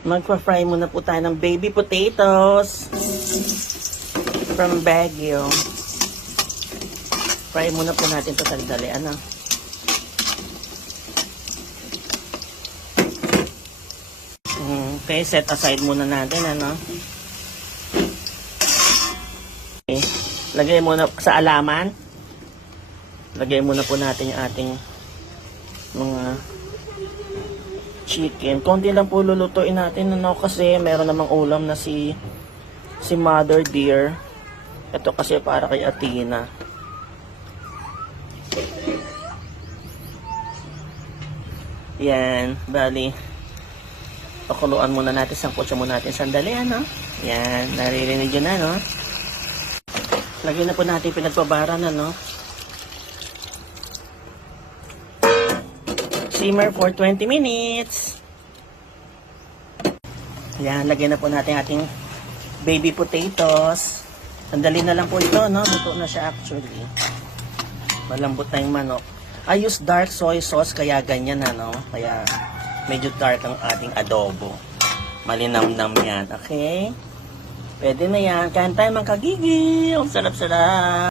Magpa-fry muna po tayo ng baby potatoes from Baguio. Fry muna po natin ito sandali. Ano? Okay, set aside muna natin. Ano? Okay. Lagay muna sa alaman. Lagay muna po natin yung ating mga chicken. Konti lang po lulutuin natin ano kasi meron namang ulam na si si Mother Dear. Ito kasi para kay Athena. Yan, bali. Pakuluan muna natin, sangkotso muna natin sandali, ano? Yan, naririnig yun na, no? Lagyan na po natin yung pinagbabaran, ano? Simmer for 20 minutes. Yan, lagyan na po natin ating baby potatoes. Sandali na lang po ito, no? Luto na siya actually. Malambot na yung manok. I use dark soy sauce, kaya ganyan, ano? Kaya medyo dark ang ating adobo. Malinamnam yan, okay? Pwede na yan. Kain tayo mga kagigil. Sarap-sarap.